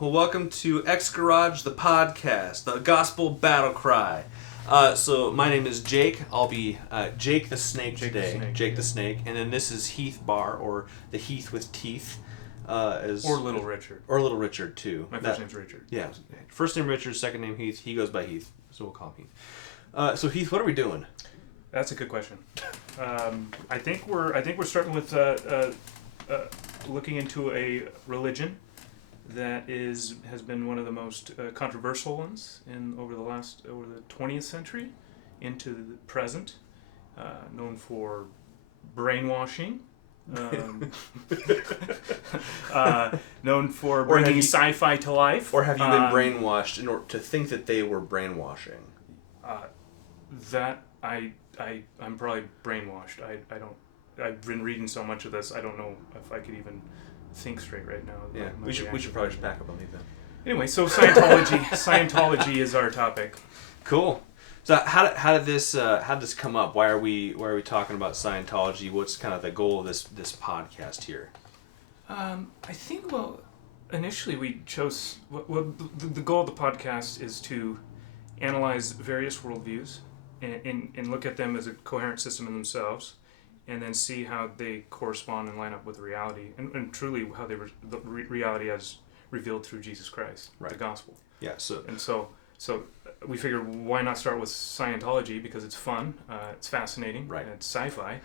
Well, welcome to ExGarage, the podcast, the gospel battle cry. So my name is Jake. I'll be Jake the Snake today. Jake the Snake. And then this is Heath Barr, or the Heath with teeth. Or Little Richard. Or Little Richard, too. My first name's Richard. Yeah. First name Richard, second name Heath. He goes by Heath, so we'll call him Heath. So Heath, what are we doing? That's a good question. I think we're starting with looking into a religion that has been one of the most controversial ones over the 20th century into the present, known for brainwashing, known for bringing sci-fi to life. Or have you been brainwashed in order to think that they were brainwashing? That I'm probably brainwashed. I don't. I've been reading so much of this. I don't know if I could even think straight right now. Yeah, we should probably just back up on that. Anyway, so Scientology is our topic. Cool. So how did this come up? Why are we talking about Scientology? What's kind of the goal of this podcast here? I think initially we chose the goal of the podcast is to analyze various worldviews and look at them as a coherent system in themselves, and then see how they correspond and line up with reality, and truly how they were the reality as revealed through Jesus Christ, right. The gospel. Yeah. So we figured, why not start with Scientology, because it's fun, it's fascinating, right. And it's sci-fi,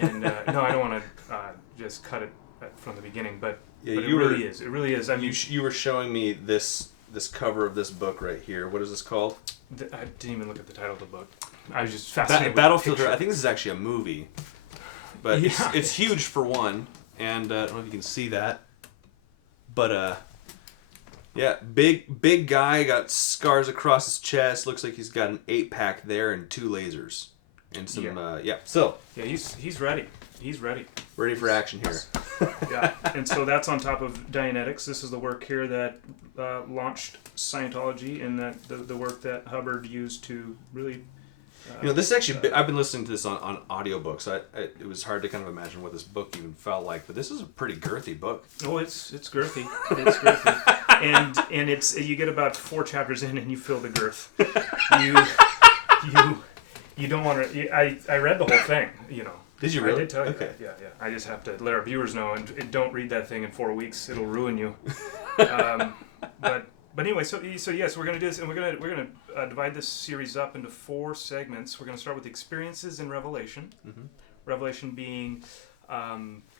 and no, I don't want to just cut it from the beginning, but it really is. It really is. I mean, you were showing me this cover of this book right here. What is this called? I didn't even look at the title of the book. I was just fascinated. Battlefield. I think this is actually a movie. But yeah. It's huge for one, and I don't know if you can see that. But yeah, big guy, got scars across his chest. Looks like he's got an 8-pack there and 2 lasers, and some So yeah, he's ready. He's ready. Ready for action here. Yeah, and so that's on top of Dianetics. This is the work here that launched Scientology, and that the work that Hubbard used to really. This is actually, I've been listening to this on audiobooks. It was hard to kind of imagine what this book even felt like, but this is a pretty girthy book. Oh, it's girthy. It's girthy. and it's, you get about 4 chapters in and you feel the girth. You don't want to, I read the whole thing, Did you really? I did tell you okay. that. Yeah. I just have to let our viewers know, and don't read that thing in 4 weeks. It'll ruin you. But anyway, so yes, we're gonna do this, and we're gonna divide this series up into 4 segments. We're gonna start with experiences in Revelation. Mm-hmm. Revelation being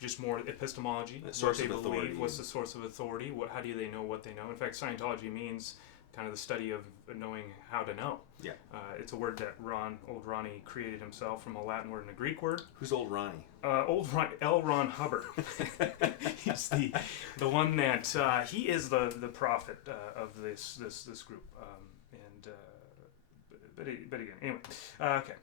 just more epistemology, what they believe, what's the source of authority, how do they know what they know. In fact, Scientology means kind of the study of knowing how to know. Yeah. It's a word that old Ronnie created himself from a Latin word and a Greek word. Who's old Ronnie? L. Ron Hubbard. He's the one that he is the prophet of this group. But again, anyway, okay.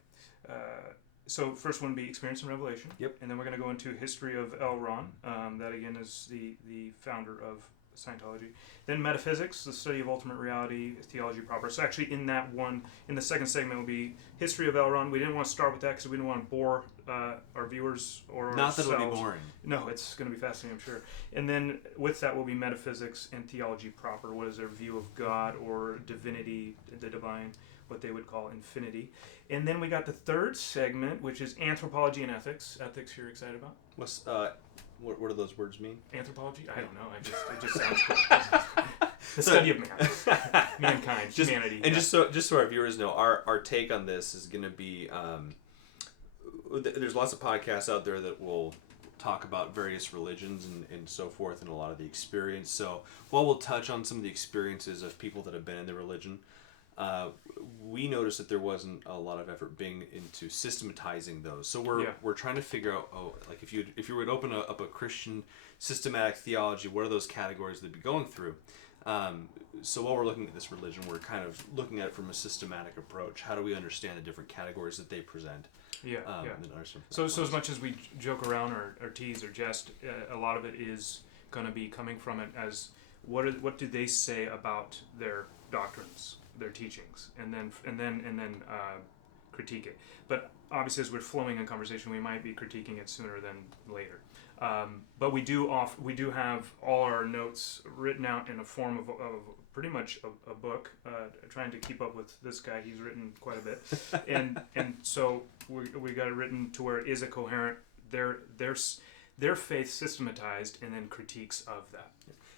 So first one would be experience in Revelation. Yep. And then we're going to go into history of L. Ron. That again is the founder of Scientology. Then metaphysics, the study of ultimate reality, theology proper. So actually in the second segment will be history of L. Ron. We didn't want to start with that because we didn't want to bore our viewers or Not ourselves. that it'll be boring. No, it's going to be fascinating, I'm sure. And then with that will be metaphysics and theology proper. What is their view of God or divinity, the divine, what they would call infinity. And then we got the third segment, which is anthropology and ethics. Ethics you're excited about? What do those words mean? Anthropology? I don't know. It just sounds cool. The study of man, mankind, humanity. And just so our viewers know, our take on this is going to be. There's lots of podcasts out there that will talk about various religions and so forth, and a lot of the experience. So while we'll touch on some of the experiences of people that have been in the religion, we noticed that there wasn't a lot of effort being into systematizing those. So we're trying to figure out, like if you would open up a Christian systematic theology, what are those categories they'd be going through? So while we're looking at this religion, we're kind of looking at it from a systematic approach. How do we understand the different categories that they present? Yeah. So as much as we joke around or tease or jest, a lot of it is going to be coming from it as what do they say about their doctrines, their teachings, and then critique it. But obviously, as we're flowing in conversation, we might be critiquing it sooner than later. But we do have all our notes written out in a form of pretty much a book. Trying to keep up with this guy, he's written quite a bit, and so we got it written to where it is a coherent their faith systematized and then critiques of that.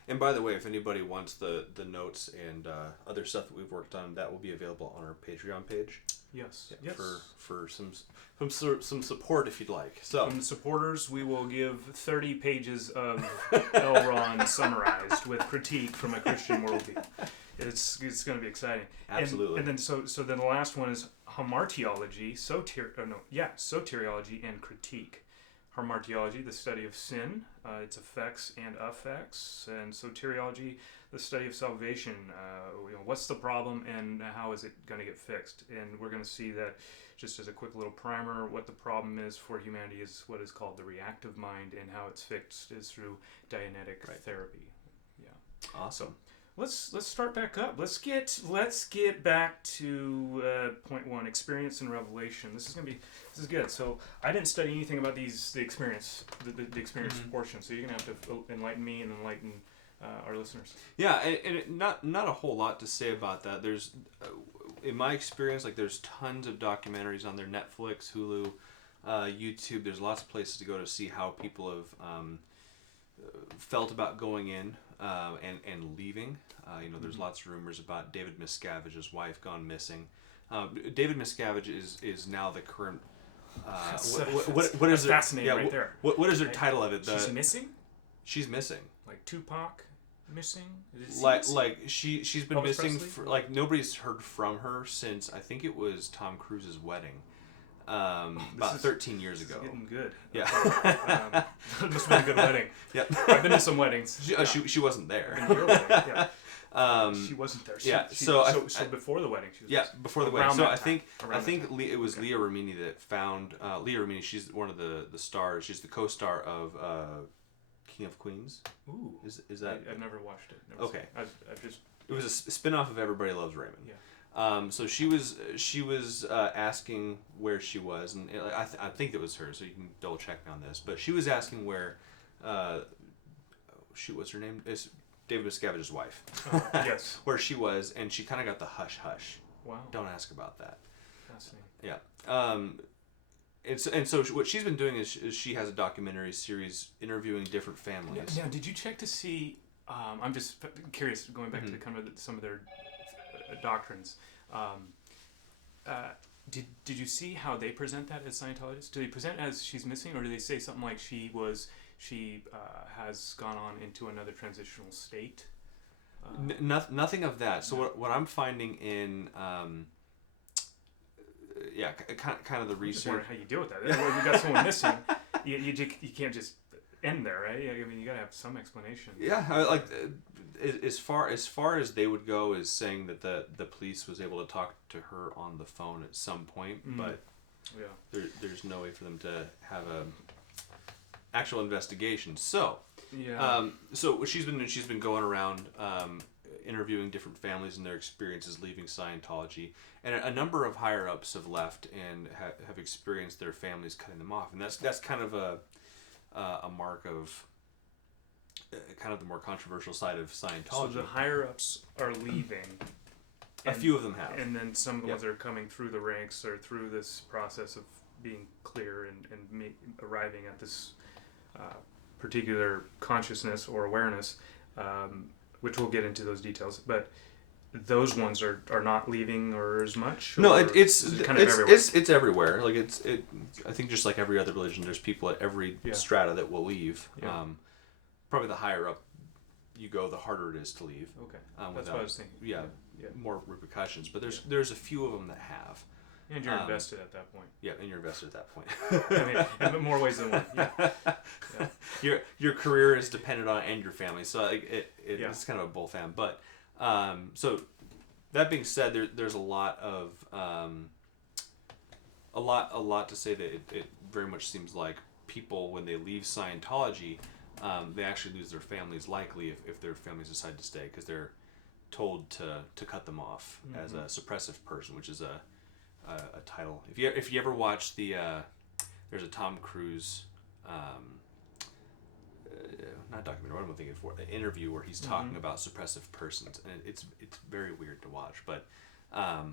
And by the way, if anybody wants the notes and other stuff that we've worked on, that will be available on our Patreon page. Yes. Yeah, yes. For some support if you'd like. So from the supporters, we will give 30 pages of L. Ron summarized with critique from a Christian worldview. It's going to be exciting. Absolutely. And then so then the last one is hamartiology, soteriology, and critique. Hamartiology, the study of sin, its effects and effects, and soteriology, the study of salvation. What's the problem and how is it going to get fixed? And we're going to see that, just as a quick little primer, what the problem is for humanity is what is called the reactive mind, and how it's fixed is through Dianetic therapy. Yeah. Awesome. Let's start back up. Let's get back to point one: experience and revelation. This is good. So I didn't study anything about the experience portion. So you're gonna have to enlighten me and enlighten our listeners. Yeah, and not a whole lot to say about that. There's, in my experience, there's tons of documentaries on there: Netflix, Hulu, YouTube. There's lots of places to go to see how people have felt about going in and leaving. There's lots of rumors about David Miscavige's wife gone missing. David Miscavige is now the current. What is fascinating right there? What is her title of it? She's missing. She's missing. Like Tupac missing. She's been Elvis missing Presley? for nobody's heard from her since I think it was Tom Cruise's wedding. About 13 years ago. Getting good. Yeah. Must have been a good wedding. Yep. I've been to some weddings. She wasn't there. Your wedding, yeah. She wasn't there. So before the wedding, she was. Before the wedding. So I think it was Okay. Leah Remini that found Leah Remini. She's one of the stars. She's the co-star of King of Queens. Ooh. Is that? I've never watched it. Okay. I've just. It was a spin-off of Everybody Loves Raymond. Yeah. So she was asking where she was, and I think it was her. So you can double check me on this. But she was asking where. What's her name? It's David Miscavige's wife. Yes. Where she was, and she kind of got the hush hush. Wow. Don't ask about that. Fascinating. Yeah. And so what she's been doing is she has a documentary series interviewing different families. Now, did you check to see? I'm just curious, going back to some of their doctrines. Did you see how they present that as Scientologists? Do they present as she's missing, or do they say something like she has gone on into another transitional state? Nothing of that. So what I'm finding in kind of the research. How you deal with that? We got someone missing. You can't just end there, right? I mean, you gotta have some explanation. Yeah, as far as they would go is saying that the police was able to talk to her on the phone at some point, but there's no way for them to have a actual investigation. So so what she's been going around interviewing different families and their experiences leaving Scientology, and a number of higher ups have left and have experienced their families cutting them off, and that's kind of a mark of kind of the more controversial side of Scientology. So the higher ups are leaving. A few of them have, and then some of the ones that are coming through the ranks or through this process of being clear and arriving at this particular consciousness or awareness, which we'll get into those details. But those ones are not leaving or as much. No, it's kind of everywhere. It's everywhere. I think just like every other religion, there's people at every strata that will leave. Yeah. Probably the higher up you go, the harder it is to leave. Okay, that's what I was thinking. Yeah, more repercussions. But there's a few of them that have. And you're invested at that point. Yeah, and you're invested at that point. I mean, in more ways than one. Yeah. Your career is dependent on and your family, so it's kind of a both and. But so that being said, there's a lot of a lot to say that it very much seems like people, when they leave Scientology, they actually lose their families, likely if their families decide to stay, because they're told to cut them off as a suppressive person, which is a a title. If you ever watch there's a Tom Cruise, not documentary. What am I thinking for? An interview where he's talking about suppressive persons, and it's very weird to watch. But a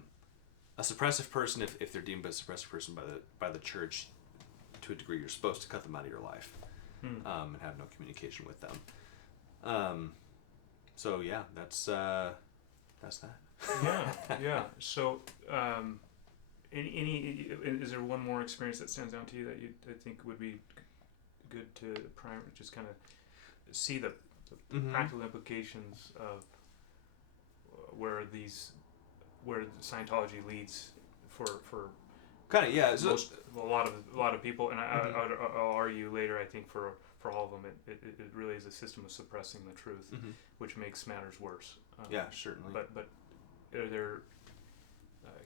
suppressive person, if they're deemed a suppressive person by the church, to a degree, you're supposed to cut them out of your life, and have no communication with them. So yeah, that's that. Yeah. So, is there one more experience that stands out to you that I think would be good to just kind of see the practical implications of where Scientology leads for kind of, yeah. So, a lot of people, and I'll argue later. I think for all of them, it really is a system of suppressing the truth, which makes matters worse. Yeah, certainly. But are there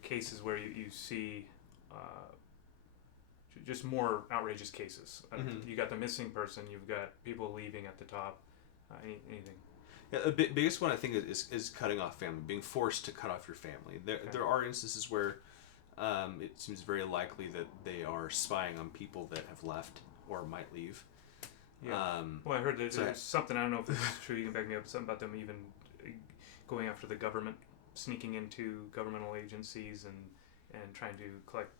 cases where you see just more outrageous cases? You got the missing person. You've got people leaving at the top. Anything? Yeah, the biggest one I think is cutting off family, being forced to cut off your family. There are instances where it seems very likely that they are spying on people that have left or might leave. Yeah. Well, I heard there's something, I don't know if this is true, you can back me up, something about them even going after the government, sneaking into governmental agencies and trying to collect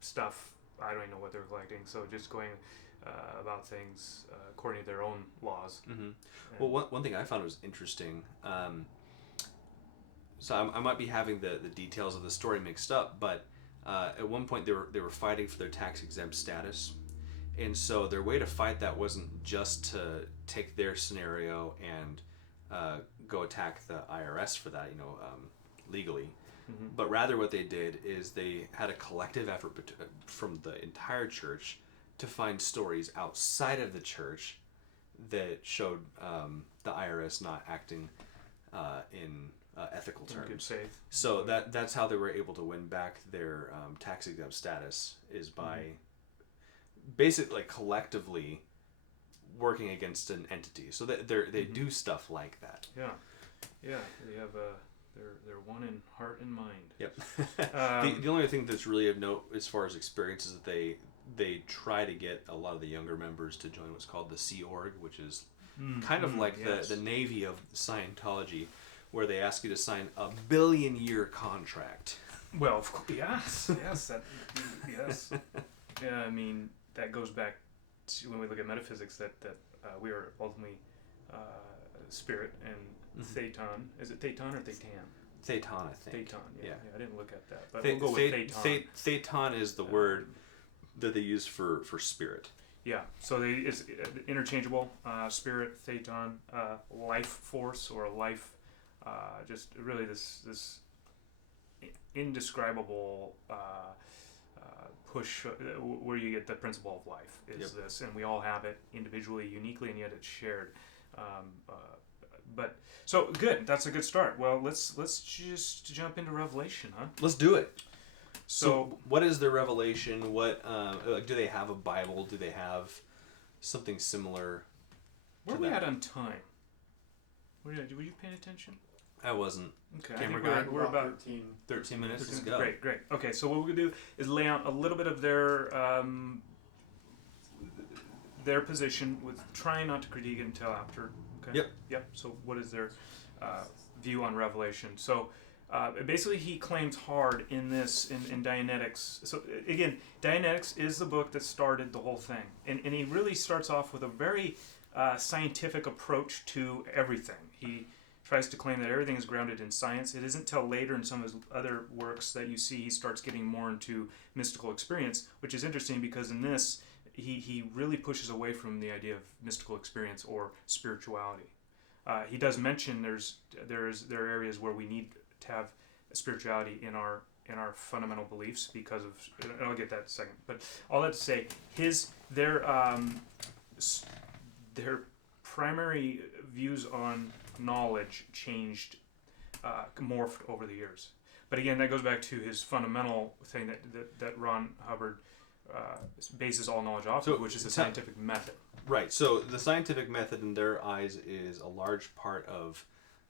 stuff. I don't even know what they're collecting, so just going about things according to their own laws. Well, one thing I found was interesting, so I might be having the details of the story mixed up, but at one point they were fighting for their tax exempt status, and so their way to fight that wasn't just to take their scenario and go attack the IRS for that, legally, but rather what they did is they had a collective effort from the entire church to find stories outside of the church that showed the IRS not acting in ethical terms. Good faith. So that's how they were able to win back their tax exempt status, is by basically collectively working against an entity. So they do stuff like that. Yeah. They have they're one in heart and mind. Yep. The only thing that's really of note as far as experience is that they try to get a lot of the younger members to join what's called the Sea Org, which is kind of like the Navy of Scientology, where they ask you to sign a 1 billion-year contract. Well, of course, yes. Yes. Yeah, I mean, that goes back to when we look at metaphysics, that we are ultimately spirit and Thetan. Is it Thetan or Thetan? Thetan, I think. Thetan, yeah. I didn't look at that, but we'll go with Thetan. Thetan is the word that they use for spirit. Yeah, so it's interchangeable. Spirit, Thetan, life force, or life, just really this indescribable push where you get the principle of life is this, and we all have it individually, uniquely, and yet it's shared. But so good. That's a good start. Well, let's just jump into Revelation, huh? Let's do it. So what is their revelation? What do they have a Bible? Do they have something similar? Where are we at on time? Were you paying attention? I wasn't. Okay. Camera I think guy? we're about 13 minutes. Let's go. Great. Okay, so what we're gonna do is lay out a little bit of their position, with trying not to critique it until after. Okay. Yep. So what is their view on Revelation? So basically, he claims hard in Dianetics. So again, Dianetics is the book that started the whole thing, and he really starts off with a very scientific approach to everything. He tries to claim that everything is grounded in science. It isn't till later in some of his other works that you see he starts getting more into mystical experience, which is interesting because in this, he really pushes away from the idea of mystical experience or spirituality. He does mention there are areas where we need to have spirituality in our fundamental beliefs because of, and I'll get that in a second. But all that to say, their primary views on knowledge changed, morphed over the years. But again, that goes back to his fundamental thing that Ron Hubbard bases all knowledge off of, which is the scientific method. Right. So the scientific method in their eyes is a large part of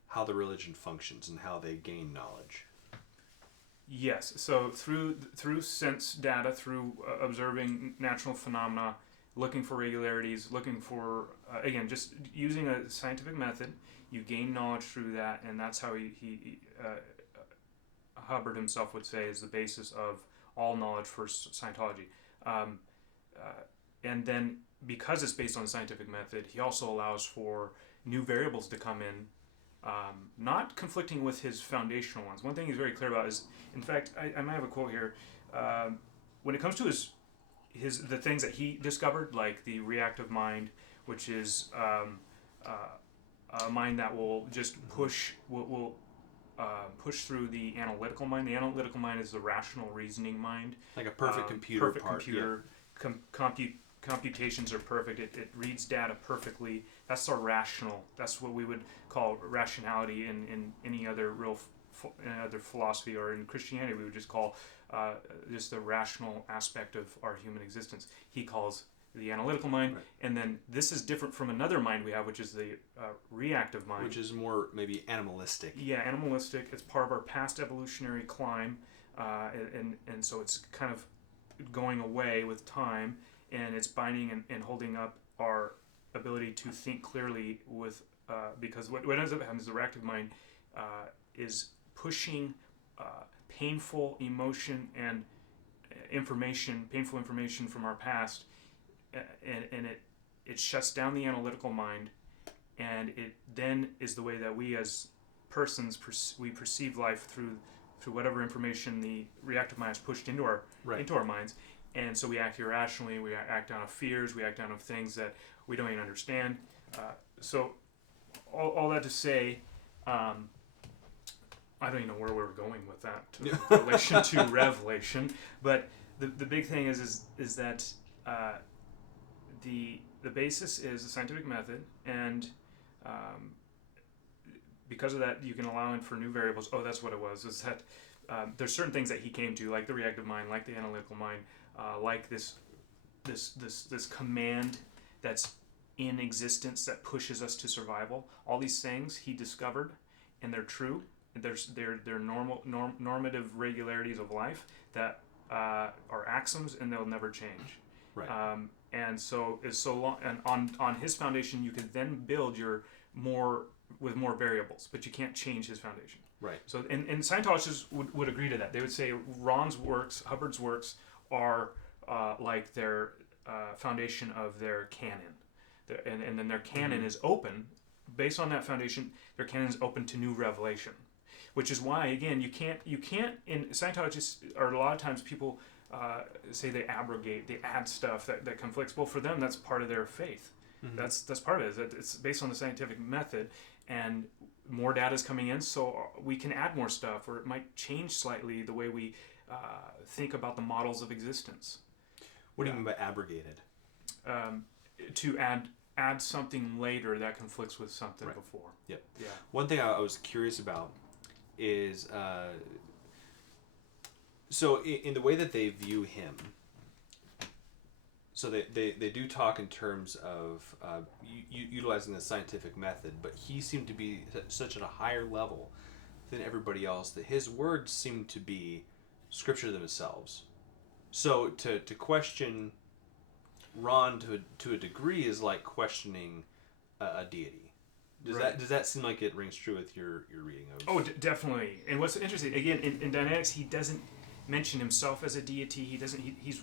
how the religion functions and how they gain knowledge. Yes. So through sense data, through observing natural phenomena, looking for regularities, looking for again, just using a scientific method, you gain knowledge through that, and that's how he Hubbard himself would say is the basis of all knowledge for Scientology. Um, and then because it's based on a scientific method, he also allows for new variables to come in, not conflicting with his foundational ones. One thing he's very clear about is, in fact, I might have a quote here. When it comes to the things that he discovered, like the reactive mind, which is a mind that will just will push through the analytical mind. The analytical mind is the rational reasoning mind. Like a perfect computer perfect part. computer. Yeah. Computations are perfect. It reads data perfectly. That's our rational. That's what we would call rationality in any other other philosophy, or in Christianity we would just call just the rational aspect of our human existence. He calls the analytical mind, right. And then this is different from another mind we have, which is the reactive mind, which is more maybe animalistic. Yeah, animalistic. It's part of our past evolutionary climb, and so it's kind of going away with time, and it's binding and holding up our ability to think clearly with because what ends up happening is the reactive mind is pushing painful emotion and painful information from our past, and it shuts down the analytical mind, and it then is the way that we as persons we perceive life through whatever information the reactive mind has pushed into our minds, and so we act irrationally. We act out of fears. We act out of things that we don't even understand. So all that to say, I don't even know where we're going with that in relation to revelation, but the big thing is that the basis is a scientific method, and because of that, you can allow in for new variables. Oh, that's what it was. Is that there's certain things that he came to, like the reactive mind, like the analytical mind, like this command that's in existence that pushes us to survival. All these things he discovered, and they're true. They're normative regularities of life that are axioms, and they'll never change. Right. And so is so long, and on his foundation, you can then build with more variables, but you can't change his foundation. Right. So and Scientologists would agree to that. They would say Ron's works, Hubbard's works, are like their foundation of their canon, and then their canon is open. Based on that foundation, their canon is open to new revelation, which is why, again, you can't in Scientologists, or a lot of times people say they abrogate, they add stuff that conflicts. Well, for them, that's part of their faith. Mm-hmm. That's part of it. It's based on the scientific method, and more data is coming in, so we can add more stuff, or it might change slightly the way we think about the models of existence. What do you mean by abrogated? To add something later that conflicts with something before. Yep. Yeah. One thing I was curious about is so in the way that they view him, so they do talk in terms of utilizing the scientific method, but he seemed to be such at a higher level than everybody else that his words seem to be scripture themselves. So to question Ron to a degree is like questioning a deity. Does that seem like it rings true with your reading of? Oh, definitely. And what's interesting, again, in Dynamics, he doesn't mention himself as a deity. He doesn't. He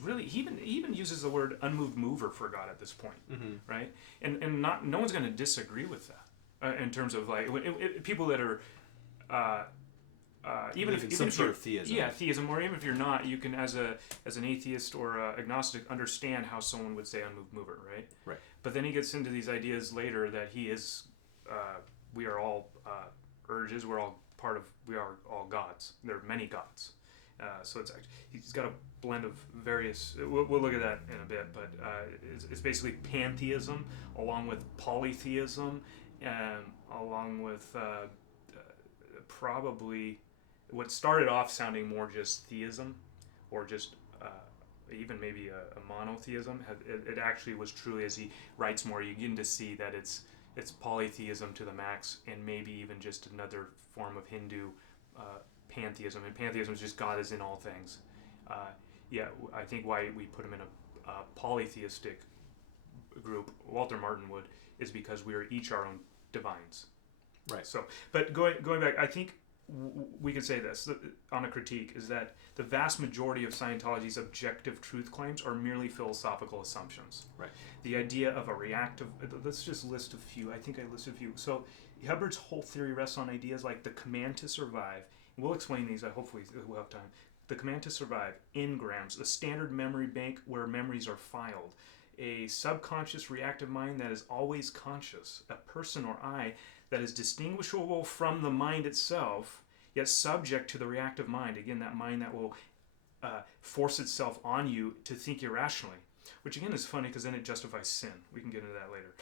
even uses the word unmoved mover for God at this point, right? And no one's going to disagree with that in terms of like people that are. Even if sort of theism. Yeah, theism, or even if you're not, you can, as an atheist or agnostic, understand how someone would say unmoved mover, right? Right. But then he gets into these ideas later that he is, we are all urges, we are all gods. There are many gods. So he's got a blend of various. We'll look at that in a bit, but it's basically pantheism along with polytheism, along with probably what started off sounding more just theism, or just even maybe a monotheism. It actually was truly, as he writes more, you begin to see that it's polytheism to the max, and maybe even just another form of Hindu pantheism, and pantheism is just God is in all things. I think why we put him in a polytheistic group, Walter Martin would, is because we are each our own divines. Right. So, but going back, I think we could say this on a critique, is that the vast majority of Scientology's objective truth claims are merely philosophical assumptions. Right. The idea of a reactive, let's just list a few. I think I listed a few. So Hubbard's whole theory rests on ideas like the command to survive. We'll explain these, hopefully we'll have time. The command to survive, engrams, a standard memory bank where memories are filed, a subconscious reactive mind that is always conscious, a person or I that is distinguishable from the mind itself, yet subject to the reactive mind. Again, that mind that will force itself on you to think irrationally, which again is funny because then it justifies sin. We can get into that later.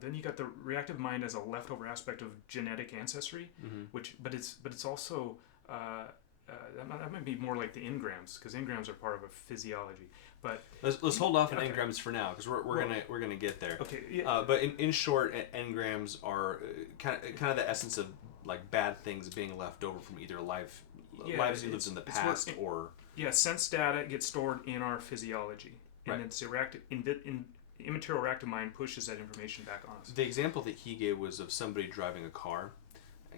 Then you got the reactive mind as a leftover aspect of genetic ancestry, but it's also that might be more like the engrams, because engrams are part of a physiology. But let's hold off on engrams for now, because we're gonna get there. Okay. Yeah. But in short, engrams are kind of the essence of like bad things being left over from either lives you lived in the past or sense data gets stored in our physiology, and it's immaterial reactive mind pushes that information back on us. The example that he gave was of somebody driving a car,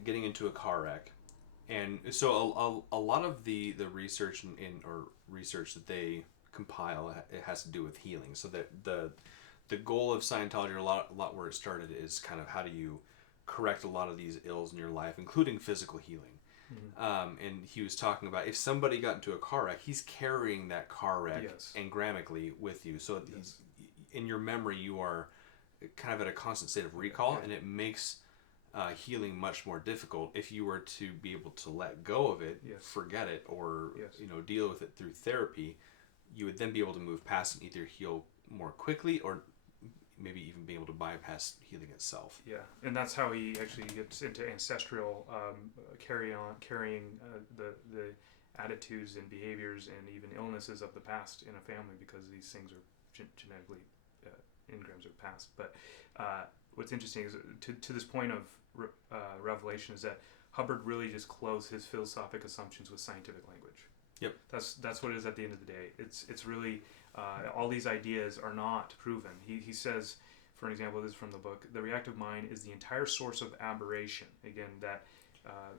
getting into a car wreck, and so a lot of the research or research that they compile, it has to do with healing. So that the goal of Scientology, or a lot where it started, is kind of how do you correct a lot of these ills in your life, including physical healing. And he was talking about if somebody got into a car wreck, he's carrying that car wreck engramically with you. So in your memory, you are kind of at a constant state of recall, and it makes healing much more difficult. If you were to be able to let go of it, forget it, or deal with it through therapy, you would then be able to move past and either heal more quickly or maybe even be able to bypass healing itself. Yeah, and that's how he actually gets into ancestral carrying the attitudes and behaviors and even illnesses of the past in a family, because these things are genetically engrams are passed. But what's interesting is to this point of revelation is that Hubbard really just closed his philosophic assumptions with scientific language. Yep. That's what it is at the end of the day. It's really all these ideas are not proven. He says, for an example, this is from the book, the reactive mind is the entire source of aberration. Again, that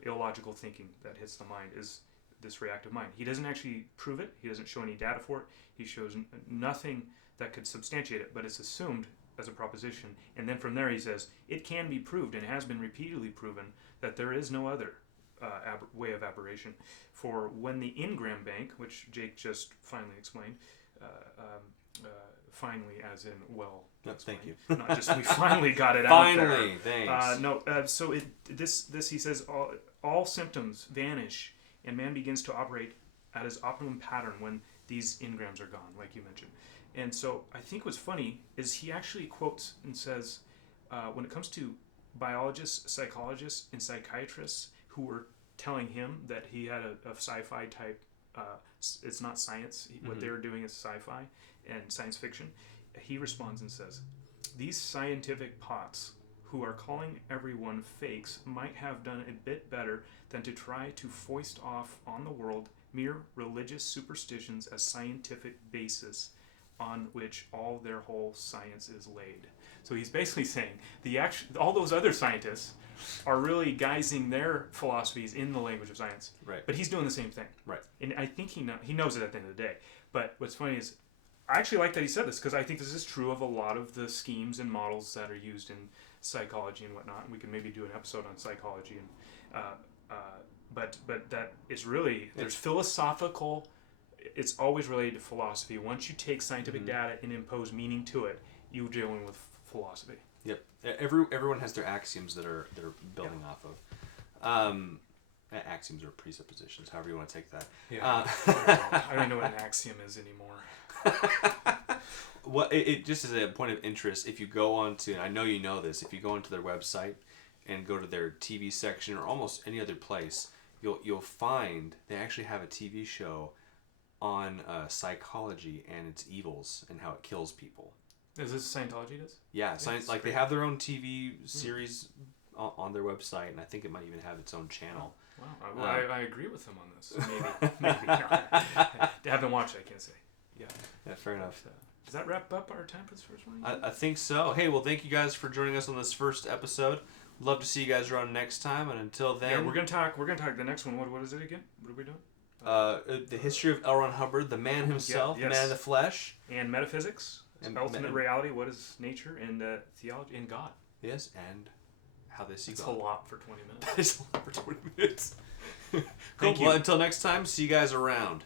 illogical thinking that hits the mind is this reactive mind. He doesn't actually prove it. He doesn't show any data for it. He shows nothing that could substantiate it, but it's assumed as a proposition. And then from there he says, it can be proved and has been repeatedly proven that there is no other way of aberration. For when the engram bank, which Jake just finally explained, finally as in well, thank you. Not just we finally got it finally, out there. Thanks. So this he says all symptoms vanish and man begins to operate at his optimum pattern when these engrams are gone, like you mentioned. And so I think what's funny is he actually quotes and says, when it comes to biologists, psychologists, and psychiatrists who were telling him that he had a sci-fi type, it's not science, what they were doing is sci-fi and science fiction, he responds and says, these scientific pots who are calling everyone fakes might have done a bit better than to try to foist off on the world mere religious superstitions as scientific basis on which all their whole science is laid. So he's basically saying all those other scientists are really guising their philosophies in the language of science. Right. But he's doing the same thing. Right. And I think he knows it at the end of the day. But what's funny is, I actually like that he said this, because I think this is true of a lot of the schemes and models that are used in psychology and whatnot. And we can maybe do an episode on psychology. And but that is really, there's philosophical. It's always related to philosophy. Once you take scientific data and impose meaning to it, you're dealing with philosophy. Yep. Everyone has their axioms that are building off of. Axioms or presuppositions, however you want to take that. Yeah. I don't know what an axiom is anymore. Well, it just as a point of interest, if you go on to, and I know you know this, if you go onto their website and go to their TV section or almost any other place, you'll find they actually have a TV show on psychology and its evils and how it kills people. Is this Scientology does? Yeah, science. Like they have their own TV series on their website, and I think it might even have its own channel. Wow, I agree with them on this. Maybe. I haven't watched it, I can't say. Yeah, fair enough. Does that wrap up our time for this first one? I think so. Hey, well, thank you guys for joining us on this first episode. Love to see you guys around next time, and until then, yeah, we're gonna talk the next one. What is it again? What are we doing? The history of L. Ron Hubbard, the man himself, the man in the flesh, and metaphysics, and ultimate reality. What is nature and theology and God? Yes, and how they see God. That's a lot for 20 minutes. That is a lot for 20 minutes. Cool. Thank you. Well, until next time, see you guys around.